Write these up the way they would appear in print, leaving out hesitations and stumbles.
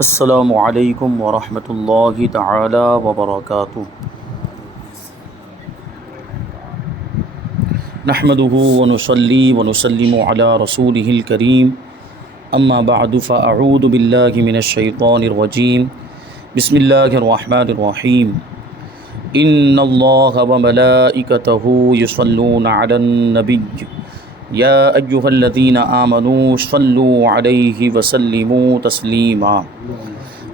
السلام علیکم ورحمۃ اللہ تعالی وبرکاتہ۔ نحمده ونصلی ونسلم علی رسولہ الکریم، اما بعد فاعوذ باللہ من الشیطان الرجیم، بسم اللہ الرحمن الرحیم۔ ان اللہ وملائکتہ یصلون علی النبی یا ایہا الذین آمنوا صلوا علیہ وسلموا تسلیما۔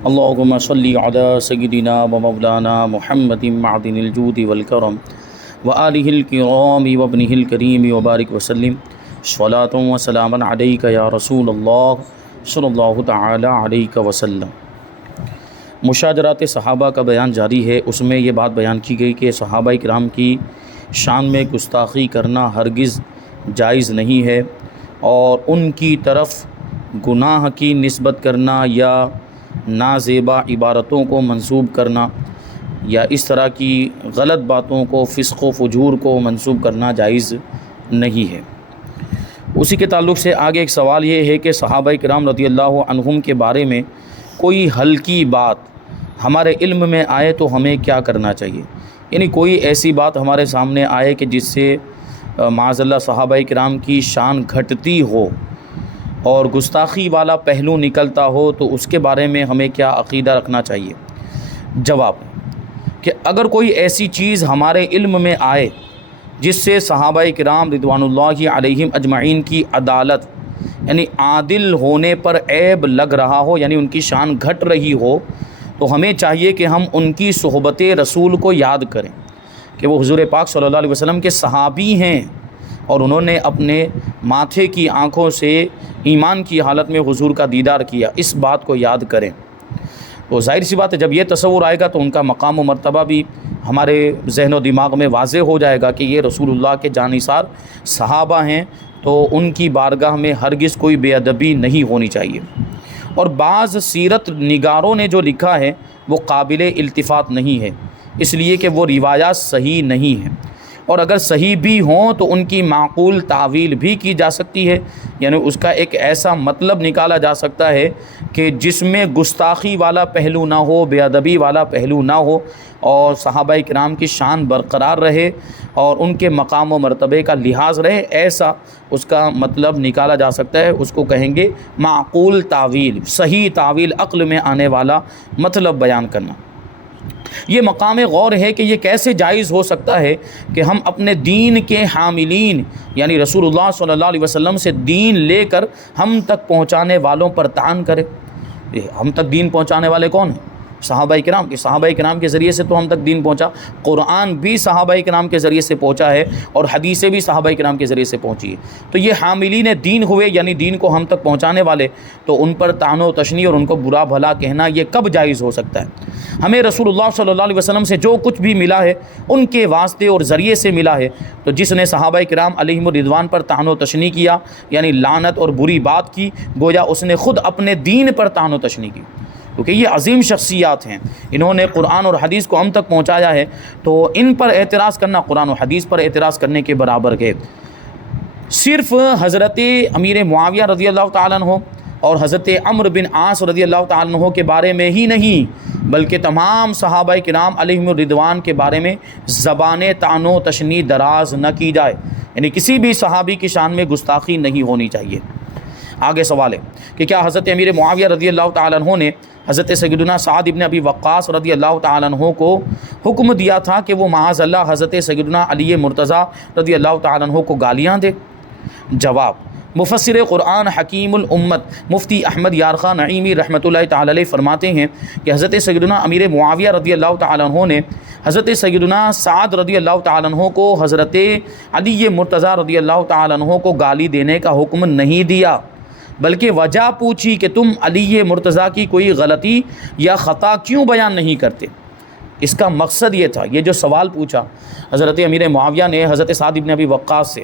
اللہم صلی علی سیدنا و مولانا محمد معدن الجود والکرم وآلہ الکرام وابنہ الکریم وبارک وسلم، صلاۃ و سلاما علیک یا رسول اللہ صلی اللہ تعالی علیہ وسلم۔ مشاجرات صحابہ کا بیان جاری ہے۔ اس میں یہ بات بیان کی گئی کہ صحابہ کرام کی شان میں گستاخی کرنا ہرگز جائز نہیں ہے، اور ان کی طرف گناہ کی نسبت کرنا یا نازیبا عبارتوں کو منسوب کرنا یا اس طرح کی غلط باتوں کو، فسق و فجور کو منسوب کرنا جائز نہیں ہے۔ اسی کے تعلق سے آگے ایک سوال یہ ہے کہ صحابہ کرام رضی اللہ عنہم کے بارے میں کوئی ہلکی بات ہمارے علم میں آئے تو ہمیں کیا کرنا چاہیے؟ یعنی کوئی ایسی بات ہمارے سامنے آئے کہ جس سے معاذ اللہ صحابہ کرام کی شان گھٹتی ہو اور گستاخی والا پہلو نکلتا ہو، تو اس کے بارے میں ہمیں کیا عقیدہ رکھنا چاہیے؟ جواب کہ اگر کوئی ایسی چیز ہمارے علم میں آئے جس سے صحابہ کرام رضوان اللہ علیہم اجمعین کی عدالت یعنی عادل ہونے پر عیب لگ رہا ہو، یعنی ان کی شان گھٹ رہی ہو، تو ہمیں چاہیے کہ ہم ان کی صحبت رسول کو یاد کریں کہ وہ حضور پاک صلی اللہ علیہ وسلم کے صحابی ہیں اور انہوں نے اپنے ماتھے کی آنکھوں سے ایمان کی حالت میں حضور کا دیدار کیا، اس بات کو یاد کریں۔ تو ظاہر سی بات ہے جب یہ تصور آئے گا تو ان کا مقام و مرتبہ بھی ہمارے ذہن و دماغ میں واضح ہو جائے گا کہ یہ رسول اللہ کے جانثار صحابہ ہیں، تو ان کی بارگاہ میں ہرگز کوئی بے ادبی نہیں ہونی چاہیے۔ اور بعض سیرت نگاروں نے جو لکھا ہے وہ قابل التفات نہیں ہے، اس لیے کہ وہ روایات صحیح نہیں ہیں، اور اگر صحیح بھی ہوں تو ان کی معقول تعویل بھی کی جا سکتی ہے، یعنی اس کا ایک ایسا مطلب نکالا جا سکتا ہے کہ جس میں گستاخی والا پہلو نہ ہو، بے ادبی والا پہلو نہ ہو، اور صحابہ کرام کی شان برقرار رہے اور ان کے مقام و مرتبے کا لحاظ رہے، ایسا اس کا مطلب نکالا جا سکتا ہے۔ اس کو کہیں گے معقول تعویل، صحیح تعویل، عقل میں آنے والا مطلب بیان کرنا۔ یہ مقام غور ہے کہ یہ کیسے جائز ہو سکتا ہے کہ ہم اپنے دین کے حاملین یعنی رسول اللہ صلی اللہ علیہ وسلم سے دین لے کر ہم تک پہنچانے والوں پر طعن کریں۔ ہم تک دین پہنچانے والے کون ہیں؟ صحابہ کرام کے۔ صحابہ کرام کے ذریعے سے تو ہم تک دین پہنچا، قرآن بھی صحابہ کرام کے ذریعے سے پہنچا ہے اور حدیثیں بھی صحابہ کرام کے ذریعے سے پہنچی ہے۔ تو یہ حاملین دین ہوئے، یعنی دین کو ہم تک پہنچانے والے، تو ان پر طعن و تشنیع اور ان کو برا بھلا کہنا یہ کب جائز ہو سکتا ہے؟ ہمیں رسول اللہ صلی اللہ علیہ وسلم سے جو کچھ بھی ملا ہے ان کے واسطے اور ذریعے سے ملا ہے، تو جس نے صحابہ کرام علیہم الرضوان پر طعن و تشنیع کیا، یعنی لعنت اور بری بات کی، گویا اس نے خود اپنے دین پر طعن و تشنیع کی، کیونکہ یہ عظیم شخصیات ہیں، انہوں نے قرآن اور حدیث کو ہم تک پہنچایا ہے، تو ان پر اعتراض کرنا قرآن و حدیث پر اعتراض کرنے کے برابر ہے۔ صرف حضرت امیر معاویہ رضی اللہ تعالیٰ عنہ اور حضرت عمرو بن عاص رضی اللہ تعالیٰ عنہ کے بارے میں ہی نہیں، بلکہ تمام صحابہ کرام علیہم الرضوان کے بارے میں زبان طعن و تشنیع دراز نہ کی جائے، یعنی کسی بھی صحابی کی شان میں گستاخی نہیں ہونی چاہیے۔ آگے سوال ہے کہ کیا حضرت امیر معاویہ رضی اللہ تعالیٰ عنہ نے حضرت سیدنا سعد ابن ابی وقاص رضی اللہ تعالیٰ عنہ کو حکم دیا تھا کہ وہ معاذ اللہ حضرت سیدنا علی مرتضیٰ رضی اللہ تعالیٰ عنہ کو گالیاں دے؟ جواب، مفسر قرآن حکیم الامت مفتی احمد یارخا نعیمی رحمۃ اللہ تعالی علیہ فرماتے ہیں کہ حضرت سیدنا امیر معاویہ رضی اللہ تعالیٰ عنہ نے حضرت سیدنا سعد رضی اللہ تعالیٰ عنہ کو حضرت علی مرتضیٰ رضی اللہ تعالیٰ عنہ کو گالی دینے کا حکم نہیں دیا، بلکہ وجہ پوچھی کہ تم علی مرتضیٰ کی کوئی غلطی یا خطا کیوں بیان نہیں کرتے؟ اس کا مقصد یہ تھا، یہ جو سوال پوچھا حضرت امیر معاویہ نے حضرت سعد ابن ابی وقاص سے،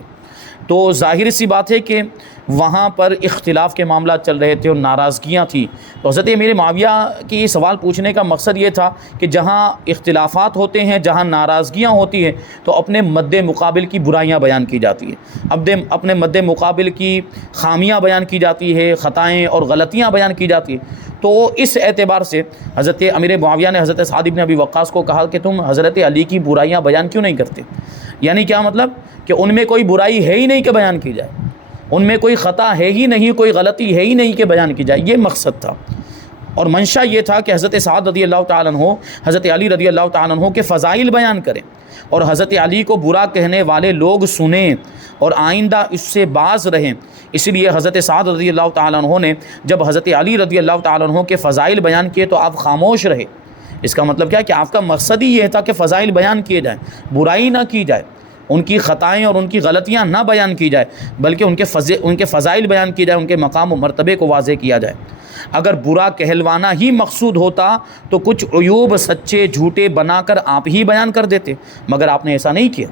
تو ظاہر سی بات ہے کہ وہاں پر اختلاف کے معاملات چل رہے تھے اور ناراضگیاں تھیں، تو حضرت امیر معاویہ کی یہ سوال پوچھنے کا مقصد یہ تھا کہ جہاں اختلافات ہوتے ہیں، جہاں ناراضگیاں ہوتی ہیں، تو اپنے مد مقابل کی برائیاں بیان کی جاتی ہیں، اپنے مد مقابل کی خامیاں بیان کی جاتی ہے، خطائیں اور غلطیاں بیان کی جاتی ہیں۔ تو اس اعتبار سے حضرت امیر معاویہ نے حضرت سعد بن ابی وقاص کو کہا کہ تم حضرت علی کی برائیاں بیان کیوں نہیں کرتے؟ یعنی کیا مطلب کہ ان میں کوئی برائی ہے ہی نہیں کہ بیان کی جائے، ان میں کوئی خطا ہے ہی نہیں، کوئی غلطی ہے ہی نہیں کہ بیان کی جائے، یہ مقصد تھا۔ اور منشا یہ تھا کہ حضرت سعد رضی اللہ تعالیٰ عنہ حضرت علی رضی اللہ تعالیٰ عنہ کے فضائل بیان کریں اور حضرت علی کو برا کہنے والے لوگ سنیں اور آئندہ اس سے باز رہیں۔ اسی لیے حضرت سعد رضی اللہ تعالیٰ عنہ نے جب حضرت علی رضی اللہ تعالیٰ عنہ کے فضائل بیان کیے تو آپ خاموش رہے۔ اس کا مطلب کیا ہے کہ آپ کا مقصد ہی یہ تھا کہ فضائل بیان کیے جائیں، برائی نہ کی جائے، ان کی خطائیں اور ان کی غلطیاں نہ بیان کی جائے، بلکہ ان کے فضائل بیان کی جائے، ان کے مقام و مرتبے کو واضح کیا جائے۔ اگر برا کہلوانا ہی مقصود ہوتا تو کچھ عیوب سچے جھوٹے بنا کر آپ ہی بیان کر دیتے، مگر آپ نے ایسا نہیں کیا۔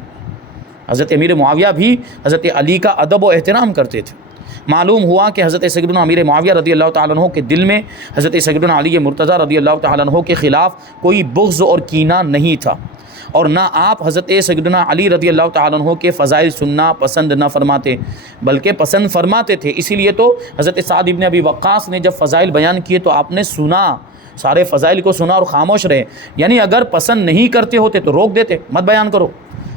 حضرت امیر معاویہ بھی حضرت علی کا ادب و احترام کرتے تھے۔ معلوم ہوا کہ حضرت سیدنا امیر معاویہ رضی اللہ تعالیٰ عنہ کے دل میں حضرت سیدنا علی مرتضیٰ رضی اللہ تعالیٰ عنہ کے خلاف کوئی بغض اور کینہ نہیں تھا، اور نہ آپ حضرت سیدنا علی رضی اللہ تعالیٰ عنہ کے فضائل سننا پسند نہ فرماتے بلکہ پسند فرماتے تھے۔ اسی لیے تو حضرت سعد بن ابی وقاص نے جب فضائل بیان کیے تو آپ نے سنا، سارے فضائل کو سنا اور خاموش رہے۔ یعنی اگر پسند نہیں کرتے ہوتے تو روک دیتے، مت بیان کرو،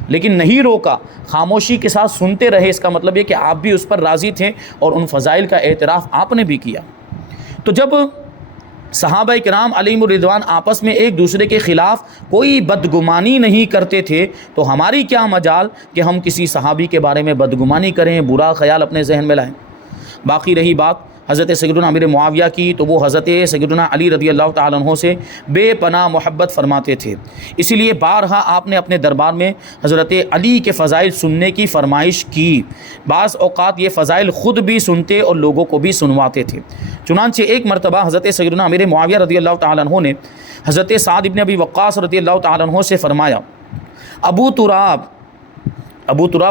لیکن نہیں روکا، خاموشی کے ساتھ سنتے رہے۔ اس کا مطلب یہ کہ آپ بھی اس پر راضی تھے اور ان فضائل کا اعتراف آپ نے بھی کیا۔ تو جب صحابہ کرام علیہم الرضوان آپس میں ایک دوسرے کے خلاف کوئی بدگمانی نہیں کرتے تھے تو ہماری کیا مجال کہ ہم کسی صحابی کے بارے میں بدگمانی کریں، برا خیال اپنے ذہن میں لائیں۔ باقی رہی بات حضرت سیدنا امیر معاویہ کی، تو وہ حضرت سیدنا علی رضی اللہ تعالیٰ عنہ سے بے پناہ محبت فرماتے تھے، اسی لیے بارہا آپ نے اپنے دربار میں حضرت علی کے فضائل سننے کی فرمائش کی۔ بعض اوقات یہ فضائل خود بھی سنتے اور لوگوں کو بھی سنواتے تھے۔ چنانچہ ایک مرتبہ حضرت سیدنا امیر معاویہ رضی اللہ تعالیٰ عنہ نے حضرت سعد بن ابی وقاص رضی اللہ تعالیٰ عنہ سے فرمایا، ابو تراب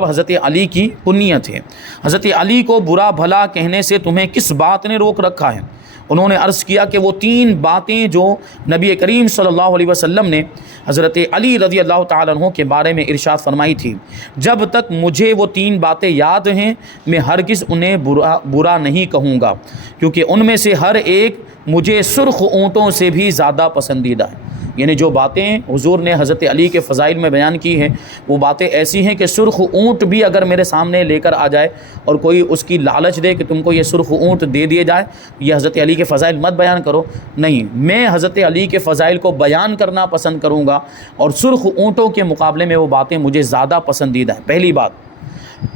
حضرت علی کی کنیت ہے، حضرت علی کو برا بھلا کہنے سے تمہیں کس بات نے روک رکھا ہے؟ انہوں نے عرض کیا کہ وہ 3 باتیں جو نبی کریم صلی اللہ علیہ وسلم نے حضرت علی رضی اللہ تعالیٰ عنہ کے بارے میں ارشاد فرمائی تھی، جب تک مجھے وہ 3 باتیں یاد ہیں میں ہرگز انہیں برا نہیں کہوں گا، کیونکہ ان میں سے ہر ایک مجھے سرخ اونٹوں سے بھی زیادہ پسندیدہ ہے۔ یعنی جو باتیں حضور نے حضرت علی کے فضائل میں بیان کی ہیں وہ باتیں ایسی ہیں کہ سرخ اونٹ بھی اگر میرے سامنے لے کر آ جائے اور کوئی اس کی لالچ دے کہ تم کو یہ سرخ اونٹ دے دیے جائے، یہ حضرت علی کے فضائل مت بیان کرو، نہیں، میں حضرت علی کے فضائل کو بیان کرنا پسند کروں گا، اور سرخ اونٹوں کے مقابلے میں وہ باتیں مجھے زیادہ پسندیدہ ہیں۔ پہلی بات،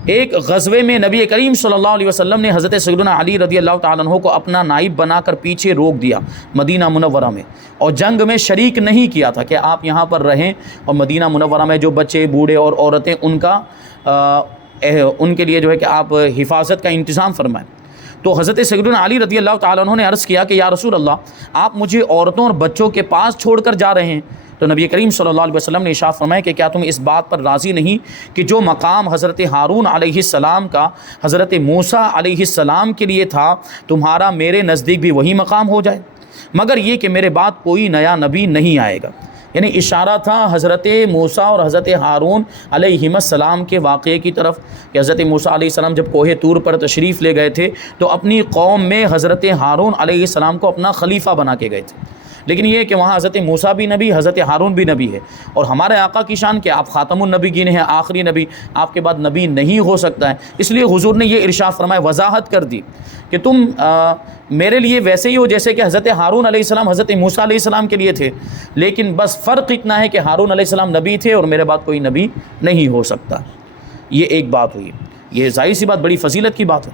ایک غزوے میں نبی کریم صلی اللہ علیہ وسلم نے حضرت سیدنا علی رضی اللہ تعالیٰ عنہ کو اپنا نائب بنا کر پیچھے روک دیا مدینہ منورہ میں، اور جنگ میں شریک نہیں کیا تھا کہ آپ یہاں پر رہیں اور مدینہ منورہ میں جو بچے بوڑھے اور عورتیں ان کے لیے جو ہے کہ آپ حفاظت کا انتظام فرمائیں۔ تو حضرت سیدنا علی رضی اللہ تعالیٰ عنہ نے عرض کیا کہ یا رسول اللہ، آپ مجھے عورتوں اور بچوں کے پاس چھوڑ کر جا رہے ہیں؟ تو نبی کریم صلی اللہ علیہ وسلم نے ارشاد فرمایا کہ کیا تم اس بات پر راضی نہیں کہ جو مقام حضرت ہارون علیہ السلام کا حضرت موسیٰ علیہ السلام کے لیے تھا تمہارا میرے نزدیک بھی وہی مقام ہو جائے، مگر یہ کہ میرے بعد کوئی نیا نبی نہیں آئے گا۔ یعنی اشارہ تھا حضرت موسیٰ اور حضرت ہارون علیہ السلام کے واقعے کی طرف کہ حضرت موسیٰ علیہ السلام جب کوہ طور پر تشریف لے گئے تھے تو اپنی قوم میں حضرت ہارون علیہ السلام کو اپنا خلیفہ بنا کے گئے تھے، لیکن یہ کہ وہاں حضرت موسیٰ بھی نبی، حضرت ہارون بھی نبی ہے، اور ہمارے آقا کی شان کہ آپ خاتم النبیین ہیں، آخری نبی، آپ کے بعد نبی نہیں ہو سکتا ہے۔ اس لیے حضور نے یہ ارشاد فرمایا، وضاحت کر دی کہ تم میرے لیے ویسے ہی ہو جیسے کہ حضرت ہارون علیہ السلام حضرت موسیٰ علیہ السلام کے لیے تھے، لیکن بس فرق اتنا ہے کہ ہارون علیہ السلام نبی تھے اور میرے بعد کوئی نبی نہیں ہو سکتا۔ یہ ایک بات ہوئی، یہ ظاہر سی بات بڑی فضیلت کی بات ہے۔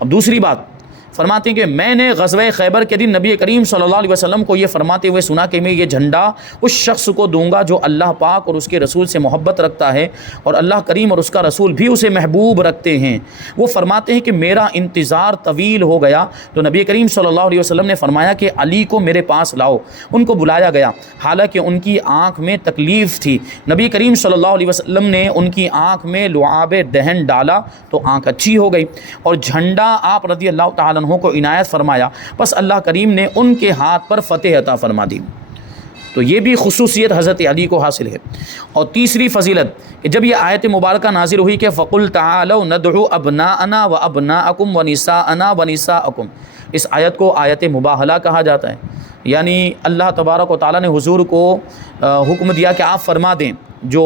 اب دوسری بات فرماتے ہیں کہ میں نے غزوہ خیبر کے دن نبی کریم صلی اللہ علیہ وسلم کو یہ فرماتے ہوئے سنا کہ میں یہ جھنڈا اس شخص کو دوں گا جو اللہ پاک اور اس کے رسول سے محبت رکھتا ہے اور اللہ کریم اور اس کا رسول بھی اسے محبوب رکھتے ہیں۔ وہ فرماتے ہیں کہ میرا انتظار طویل ہو گیا تو نبی کریم صلی اللہ علیہ وسلم نے فرمایا کہ علی کو میرے پاس لاؤ۔ ان کو بلایا گیا، حالانکہ ان کی آنکھ میں تکلیف تھی۔ نبی کریم صلی اللہ علیہ وسلم نے ان کی آنکھ میں لعاب دہن ڈالا تو آنکھ اچھی ہو گئی، اور جھنڈا آپ رضی اللہ تعالیٰ کو عنایت فرمایا، بس اللہ کریم نے ان کے ہاتھ پر فتح عطا فرما دی۔ تو یہ بھی خصوصیت حضرت علی کو حاصل ہے۔ اور تیسری فضیلت کہ جب یہ آیت مبارکہ نازل ہوئی کہ فَقُلْ تَعَالَوْا نَدْعُوا أَبْنَاءَنَا وَأَبْنَاءَكُمْ وَنِسَاءَنَا وَنِسَاءَكُمْ، اس آیت کو آیت مباہلہ کہا جاتا ہے، یعنی اللہ تبارک و تعالیٰ نے حضور کو حکم دیا کہ آپ فرما دیں، جو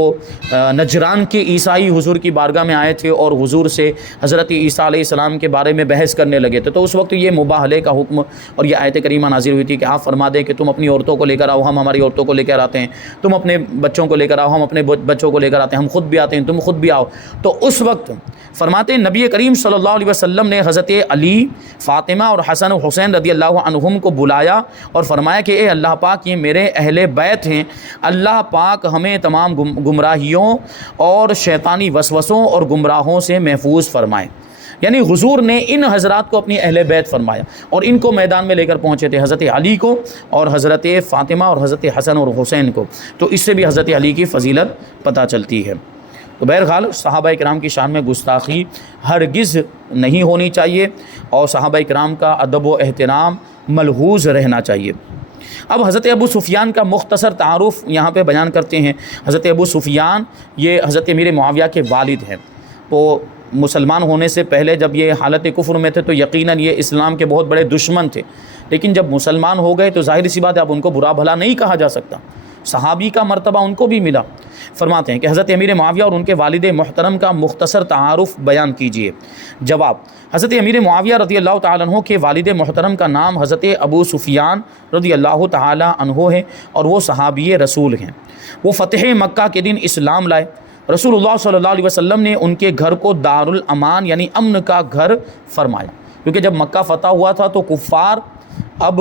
نجران کے عیسائی حضور کی بارگاہ میں آئے تھے اور حضور سے حضرت عیسیٰ علیہ السلام کے بارے میں بحث کرنے لگے تھے، تو اس وقت یہ مباہلے کا حکم اور یہ آیت کریمہ نازل ہوئی تھی کہ آپ فرما دیں کہ تم اپنی عورتوں کو لے کر آؤ، ہم ہماری عورتوں کو لے کر آتے ہیں، تم اپنے بچوں کو لے کر آؤ، ہم اپنے بچوں کو لے کر آتے ہیں، ہم خود بھی آتے ہیں، تم خود بھی آؤ۔ تو اس وقت فرماتے ہیں نبی کریم صلی اللہ علیہ وسلم نے حضرت علی، فاطمہ اور حسن و حسین رضی اللہ عنہم کو بلایا اور فرمایا کہ اے اللہ پاک، یہ میرے اہل بیت ہیں، اللہ پاک ہمیں تمام گمراہیوں اور شیطانی وسوسوں اور گمراہوں سے محفوظ فرمائے۔ یعنی حضور نے ان حضرات کو اپنی اہل بیت فرمایا اور ان کو میدان میں لے کر پہنچے تھے، حضرت علی کو اور حضرت فاطمہ اور حضرت حسن اور حسین کو۔ تو اس سے بھی حضرت علی کی فضیلت پتہ چلتی ہے۔ تو بہرحال صحابہ کرام کی شان میں گستاخی ہرگز نہیں ہونی چاہیے اور صحابہ کرام کا ادب و احترام ملحوظ رہنا چاہیے۔ اب حضرت ابو سفیان کا مختصر تعارف یہاں پہ بیان کرتے ہیں۔ حضرت ابو سفیان یہ حضرت امیر معاویہ کے والد ہیں۔ تو مسلمان ہونے سے پہلے جب یہ حالت کفر میں تھے تو یقیناً یہ اسلام کے بہت بڑے دشمن تھے، لیکن جب مسلمان ہو گئے تو ظاہر سی بات ہے اب ان کو برا بھلا نہیں کہا جا سکتا، صحابی کا مرتبہ ان کو بھی ملا۔ فرماتے ہیں کہ حضرت امیر معاویہ اور ان کے والد محترم کا مختصر تعارف بیان کیجیے۔ جواب: حضرت امیر معاویہ رضی اللہ تعالیٰ عنہ کے والد محترم کا نام حضرت ابو سفیان رضی اللہ تعالیٰ عنہ ہے اور وہ صحابی رسول ہیں۔ وہ فتح مکہ کے دن اسلام لائے۔ رسول اللہ صلی اللہ علیہ وسلم نے ان کے گھر کو دارالامان یعنی امن کا گھر فرمایا، کیونکہ جب مکہ فتح ہوا تھا تو کفار اب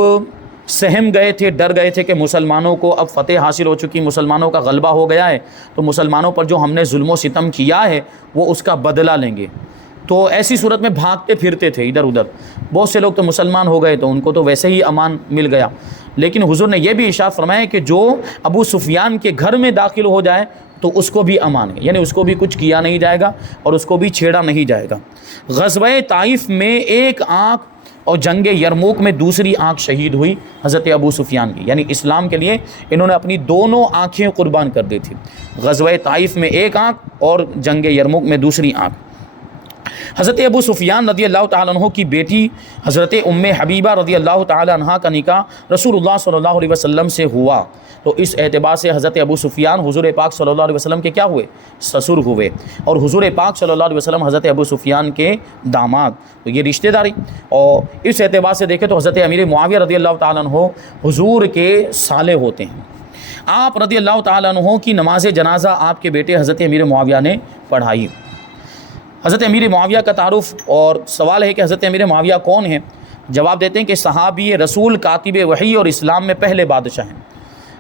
سہم گئے تھے، ڈر گئے تھے کہ مسلمانوں کو اب فتح حاصل ہو چکی، مسلمانوں کا غلبہ ہو گیا ہے، تو مسلمانوں پر جو ہم نے ظلم و ستم کیا ہے وہ اس کا بدلہ لیں گے۔ تو ایسی صورت میں بھاگتے پھرتے تھے ادھر ادھر۔ بہت سے لوگ تو مسلمان ہو گئے تو ان کو تو ویسے ہی امان مل گیا، لیکن حضور نے یہ بھی ارشاد فرمایا کہ جو ابو سفیان کے گھر میں داخل ہو جائے تو اس کو بھی امان ہے، یعنی اس کو بھی کچھ کیا نہیں جائے گا اور اس کو بھی چھیڑا نہیں جائے گا۔ غزوہ طائف میں ایک آنکھ اور جنگ یرموک میں دوسری آنکھ شہید ہوئی حضرت ابو سفیان کی، یعنی اسلام کے لیے انہوں نے اپنی دونوں آنکھیں قربان کر دی تھی۔ غزوہ طائف میں ایک آنکھ اور جنگ یرموک میں دوسری آنکھ۔ حضرت ابو سفیان رضی اللہ تعالیٰ عنہ کی بیٹی حضرت ام حبیبہ رضی اللہ تعالیٰ عنہ کا نکاح رسول اللہ صلی اللہ علیہ وسلم سے ہوا، تو اس اعتبار سے حضرت ابو سفیان حضور پاک صلی اللہ علیہ وسلم کے کیا ہوئے؟ سسر ہوئے، اور حضور پاک صلی اللہ علیہ وسلم حضرت ابو سفیان کے داماد، تو یہ رشتہ داری۔ اور اس اعتبار سے دیکھیں تو حضرت امیر معاویہ رضی اللہ تعالیٰ عنہ حضور کے سالے ہوتے ہیں۔ آپ رضی اللہ تعالیٰ عنہ کی نماز جنازہ آپ کے بیٹے حضرت امیر معاویہ نے پڑھائی۔ حضرت امیر معاویہ کا تعارف، اور سوال ہے کہ حضرت امیر معاویہ کون ہیں؟ جواب دیتے ہیں کہ صحابی رسول، کاتب وحی اور اسلام میں پہلے بادشاہ ہیں،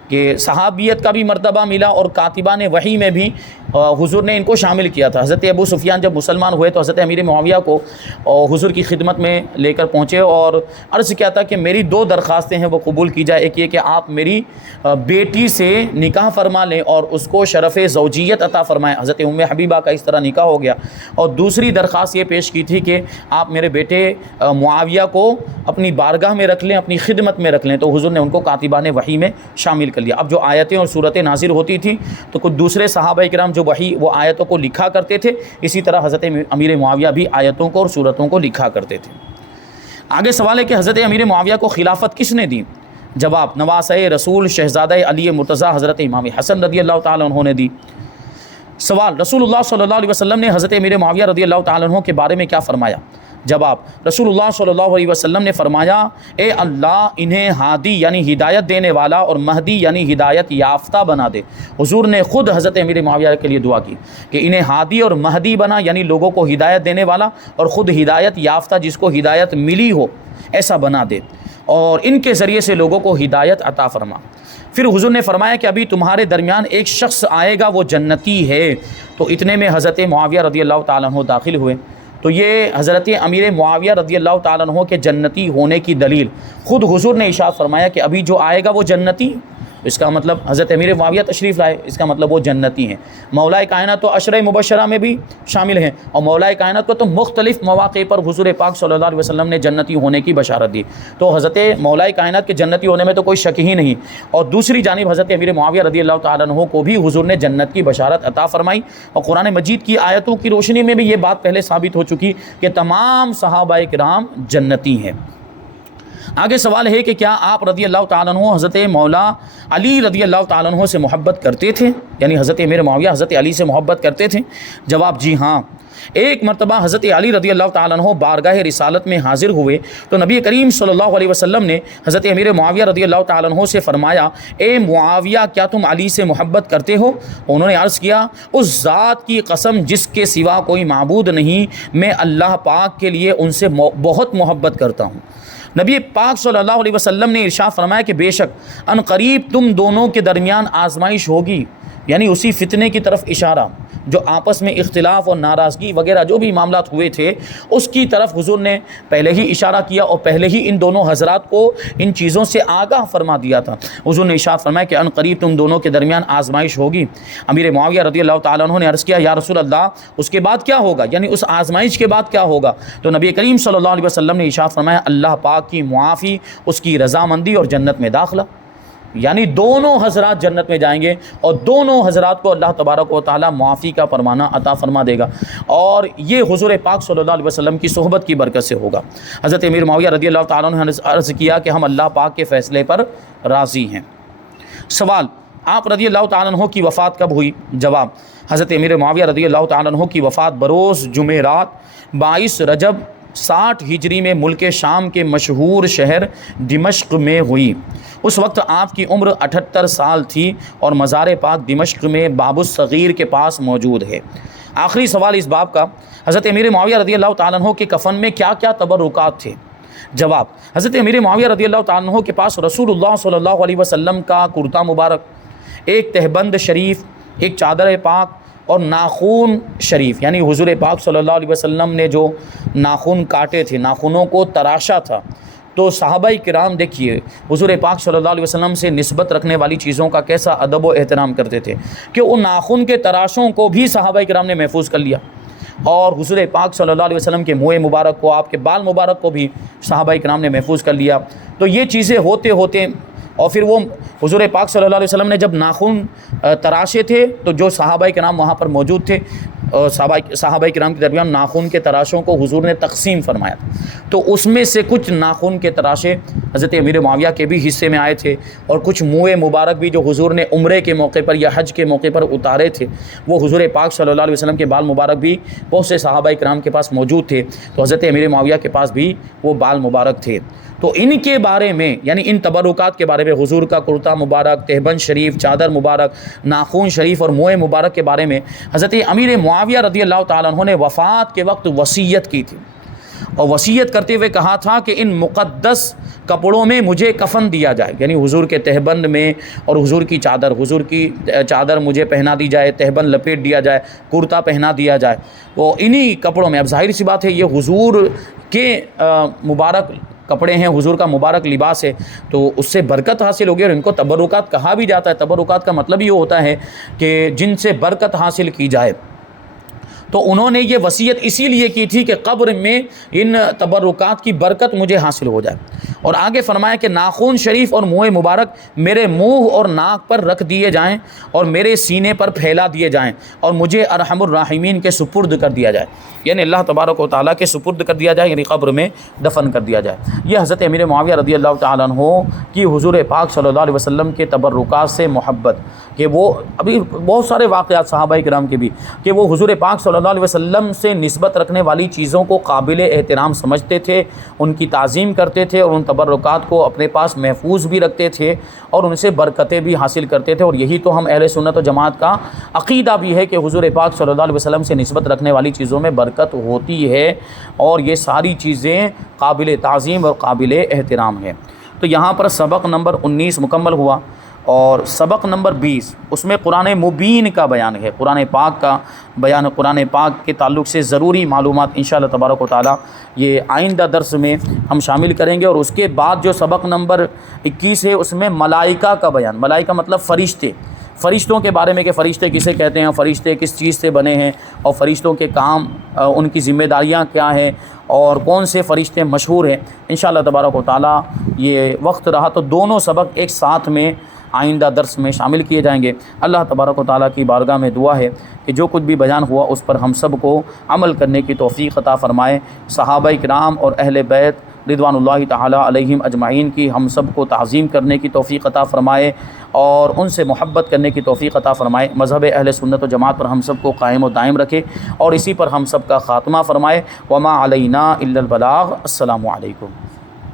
کہ صحابیت کا بھی مرتبہ ملا اور کاتبان وحی میں بھی حضور نے ان کو شامل کیا تھا۔ حضرت ابو سفیان جب مسلمان ہوئے تو حضرت امیر معاویہ کو حضور کی خدمت میں لے کر پہنچے اور عرض کیا تھا کہ میری دو درخواستیں ہیں وہ قبول کی جائے، ایک یہ کہ آپ میری بیٹی سے نکاح فرما لیں اور اس کو شرف زوجیت عطا فرمائیں، حضرت ام حبیبہ کا اس طرح نکاح ہو گیا، اور دوسری درخواست یہ پیش کی تھی کہ آپ میرے بیٹے معاویہ کو اپنی بارگاہ میں رکھ لیں، اپنی خدمت میں رکھ لیں، تو حضور نے ان کو کاتبان وحی میں شامل کر لیا۔ اب جو آیتیں اور صورتیں نازل ہوتی تھیں تو کچھ دوسرے صحابہ کرام جو وحی وہ آیتوں کو لکھا کرتے تھے، اسی طرح حضرت امیر معاویہ بھی آیتوں کو اور صورتوں کو لکھا کرتے تھے۔ آگے سوال ہے کہ حضرت امیر معاویہ کو خلافت کس نے دی؟ جواب: نواسۂ رسول شہزادہ علی مرتضیٰ حضرت امام حسن رضی اللہ تعالیٰ عنہ نے دی۔ سوال: رسول اللہ صلی اللہ علیہ وسلم نے حضرت امیر معاویہ رضی اللہ تعالیٰ عنہ کے بارے میں کیا فرمایا؟ جواب: رسول اللہ صلی اللہ علیہ وسلم نے فرمایا، اے اللہ انہیں ہادی یعنی ہدایت دینے والا اور مہدی یعنی ہدایت یافتہ بنا دے۔ حضور نے خود حضرت امیر معاویہ کے لیے دعا کی کہ انہیں ہادی اور مہدی بنا، یعنی لوگوں کو ہدایت دینے والا اور خود ہدایت یافتہ جس کو ہدایت ملی ہو ایسا بنا دے، اور ان کے ذریعے سے لوگوں کو ہدایت عطا فرما۔ پھر حضور نے فرمایا کہ ابھی تمہارے درمیان ایک شخص آئے گا وہ جنتی ہے، تو اتنے میں حضرت معاویہ رضی اللہ تعالیٰ عنہ داخل ہوئے۔ تو یہ حضرت امیر معاویہ رضی اللہ تعالیٰ عنہ کے جنتی ہونے کی دلیل خود حضور نے ارشاد فرمایا کہ ابھی جو آئے گا وہ جنتی، اس کا مطلب حضرت امیر معاویہ تشریف لائے، اس کا مطلب وہ جنتی ہیں۔ مولا کائنات تو عشرہ مبشرہ میں بھی شامل ہیں، اور مولا کائنات کو تو مختلف مواقع پر حضور پاک صلی اللہ علیہ وسلم نے جنتی ہونے کی بشارت دی، تو حضرت مولا کائنات کے جنتی ہونے میں تو کوئی شک ہی نہیں۔ اور دوسری جانب حضرت امیر معاویہ رضی اللہ تعالیٰ عنہ کو بھی حضور نے جنت کی بشارت عطا فرمائی، اور قرآن مجید کی آیتوں کی روشنی میں بھی یہ بات پہلے ثابت ہو چکی کہ تمام صحابہ کرام جنتی ہیں۔ آگے سوال ہے کہ کیا آپ رضی اللہ تعالیٰ عنہ حضرت مولا علی رضی اللہ تعالیٰ عنہ سے محبت کرتے تھے؟ یعنی حضرت امیر معاویہ حضرت علی سے محبت کرتے تھے؟ جواب جی ہاں۔ ایک مرتبہ حضرت علی رضی اللہ تعالیٰ عنہ بارگاہ رسالت میں حاضر ہوئے تو نبی کریم صلی اللہ علیہ وسلم نے حضرت امیر معاویہ رضی اللہ تعالیٰ عنہ سے فرمایا، اے معاویہ کیا تم علی سے محبت کرتے ہو؟ انہوں نے عرض کیا، اس ذات کی قسم جس کے سوا کوئی معبود نہیں، میں اللہ پاک کے لیے ان سے بہت محبت کرتا ہوں۔ نبی پاک صلی اللہ علیہ وسلم نے ارشاد فرمایا کہ بے شک ان قریب تم دونوں کے درمیان آزمائش ہوگی، یعنی اسی فتنے کی طرف اشارہ جو آپس میں اختلاف اور ناراضگی وغیرہ جو بھی معاملات ہوئے تھے اس کی طرف حضور نے پہلے ہی اشارہ کیا اور پہلے ہی ان دونوں حضرات کو ان چیزوں سے آگاہ فرما دیا تھا۔ حضور نے ارشاد فرمایا کہ ان قریب تم دونوں کے درمیان آزمائش ہوگی۔ امیر معاویہ رضی اللہ تعالیٰ عنہ نے عرض کیا، یا رسول اللہ اس کے بعد کیا ہوگا، یعنی اس آزمائش کے بعد کیا ہوگا؟ تو نبی کریم صلی اللہ علیہ وسلم نے ارشاد فرمایا، اللہ پاک کی معافی، اس کی رضامندی اور جنت میں داخلہ، یعنی دونوں حضرات جنت میں جائیں گے اور دونوں حضرات کو اللہ تبارک و تعالی معافی کا فرمانہ عطا فرما دے گا، اور یہ حضور پاک صلی اللہ علیہ وسلم کی صحبت کی برکت سے ہوگا۔ حضرت امیر معاویہ رضی اللہ تعالیٰ عنہ نے عرض کیا کہ ہم اللہ پاک کے فیصلے پر راضی ہیں۔ سوال، آپ رضی اللہ تعالیٰ عنہ کی وفات کب ہوئی؟ جواب، حضرت امیر معاویہ رضی اللہ تعالیٰ عنہ کی وفات بروز جمعرات 22 رجب 60 ہجری میں ملک شام کے مشہور شہر دمشق میں ہوئی۔ اس وقت آپ کی عمر 78 سال تھی اور مزار پاک دمشق میں باب الصغیر کے پاس موجود ہے۔ آخری سوال اس باب کا، حضرت امیر معاویہ رضی اللہ تعالیٰ عنہ کے کفن میں کیا کیا تبرکات تھے؟ جواب، حضرت امیر معاویہ رضی اللہ تعالیٰ عنہ کے پاس رسول اللہ صلی اللہ علیہ وسلم کا کرتا مبارک، ایک تہبند شریف، ایک چادر پاک اور ناخون شریف، یعنی حضور پاک صلی اللہ علیہ وسلم نے جو ناخن کاٹے تھے، ناخنوں کو تراشا تھا، تو صحابہ کرام دیکھیے حضور پاک صلی اللہ علیہ وسلم سے نسبت رکھنے والی چیزوں کا کیسا ادب و احترام کرتے تھے کہ ان ناخن کے تراشوں کو بھی صحابہ کرام نے محفوظ کر لیا، اور حضور پاک صلی اللہ علیہ وسلم کے منہ مبارک کو، آپ کے بال مبارک کو بھی صحابہ کرام نے محفوظ کر لیا۔ تو یہ چیزیں ہوتے ہوتے اور پھر وہ حضور پاک صلی اللہ علیہ وسلم نے جب ناخن تراشے تھے تو جو صحابہ کرام وہاں پر موجود تھے، صحابہ کرام کے درمیان ناخن کے تراشوں کو حضور نے تقسیم فرمایا، تو اس میں سے کچھ ناخن کے تراشے حضرت امیر معاویہ کے بھی حصے میں آئے تھے، اور کچھ منہ مبارک بھی جو حضور نے عمرے کے موقع پر یا حج کے موقع پر اتارے تھے، وہ حضور پاک صلی اللہ علیہ وسلم کے بال مبارک بھی بہت سے صحابہ کرام کے پاس موجود تھے، تو حضرت امیر معاویہ کے پاس بھی وہ بال مبارک تھے۔ تو ان کے بارے میں، یعنی ان تبرکات کے بارے میں، حضور کا کرتا مبارک، تہبند شریف، چادر مبارک، ناخون شریف اور منہ مبارک کے بارے میں حضرت امیر معاویہ رضی اللہ تعالیٰ عنہ نے وفات کے وقت وصیت کی تھی، اور وصیت کرتے ہوئے کہا تھا کہ ان مقدس کپڑوں میں مجھے کفن دیا جائے، یعنی حضور کے تہبند میں، اور حضور کی چادر مجھے پہنا دی جائے، تہبند لپیٹ دیا جائے، کرتا پہنا دیا جائے، وہ انہی کپڑوں میں۔ اب ظاہر سی بات ہے یہ حضور کے مبارک کپڑے ہیں، حضور کا مبارک لباس ہے، تو اس سے برکت حاصل ہوگی، اور ان کو تبرکات کہا بھی جاتا ہے۔ تبرکات کا مطلب یہ ہوتا ہے کہ جن سے برکت حاصل کی جائے، تو انہوں نے یہ وصیت اسی لیے کی تھی کہ قبر میں ان تبرکات کی برکت مجھے حاصل ہو جائے، اور آگے فرمایا کہ ناخون شریف اور منہ مبارک میرے منہ اور ناک پر رکھ دیے جائیں اور میرے سینے پر پھیلا دیے جائیں، اور مجھے ارحم الراحمین کے سپرد کر دیا جائے، یعنی اللہ تبارک و تعالیٰ کے سپرد کر دیا جائے، یعنی قبر میں دفن کر دیا جائے۔ یہ حضرت امیر معاویہ رضی اللہ تعالیٰ عنہ کی حضور پاک صلی اللہ علیہ وسلم کے تبرکات سے محبت، کہ وہ ابھی بہت سارے واقعات صحابہ کرام کے بھی، کہ وہ حضور پاک صلی اللہ علیہ وسلم سے نسبت رکھنے والی چیزوں کو قابل احترام سمجھتے تھے، ان کی تعظیم کرتے تھے، اور ان تبرکات کو اپنے پاس محفوظ بھی رکھتے تھے، اور ان سے برکتیں بھی حاصل کرتے تھے۔ اور یہی تو ہم اہل سنت و جماعت کا عقیدہ بھی ہے کہ حضور پاک صلی اللہ علیہ وسلم سے نسبت رکھنے والی چیزوں میں برکت ہوتی ہے، اور یہ ساری چیزیں قابل تعظیم اور قابل احترام ہیں۔ تو یہاں پر سبق نمبر 19 مکمل ہوا، اور سبق نمبر 20 اس میں قرآن مبین کا بیان ہے، قرآن پاک کا بیان، قرآن پاک کے تعلق سے ضروری معلومات انشاءاللہ تبارک و تعالی یہ آئندہ درس میں ہم شامل کریں گے۔ اور اس کے بعد جو سبق نمبر 21 ہے اس میں ملائکہ کا بیان، ملائکہ مطلب فرشتے، فرشتوں کے بارے میں کہ فرشتے کسے کہتے ہیں، فرشتے کس چیز سے بنے ہیں، اور فرشتوں کے کام، ان کی ذمہ داریاں کیا ہیں، اور کون سے فرشتے مشہور ہیں۔ انشاءاللہ تبارک و تعالی یہ وقت رہا تو دونوں سبق ایک ساتھ میں آئندہ درس میں شامل کیے جائیں گے۔ اللہ تبارک و تعالیٰ کی بارگاہ میں دعا ہے کہ جو کچھ بھی بیان ہوا اس پر ہم سب کو عمل کرنے کی توفیق عطا فرمائے۔ صحابہ کرام اور اہل بیت رضوان تعالی علیہم اجمعین کی ہم سب کو تعظیم کرنے کی توفیق عطا فرمائے اور ان سے محبت کرنے کی توفیق عطا فرمائے، مذہب اہل سنت و جماعت پر ہم سب کو قائم و دائم رکھے اور اسی پر ہم سب کا خاتمہ فرمائے۔ وما علینا الا البلاغ۔ السلام علیکم۔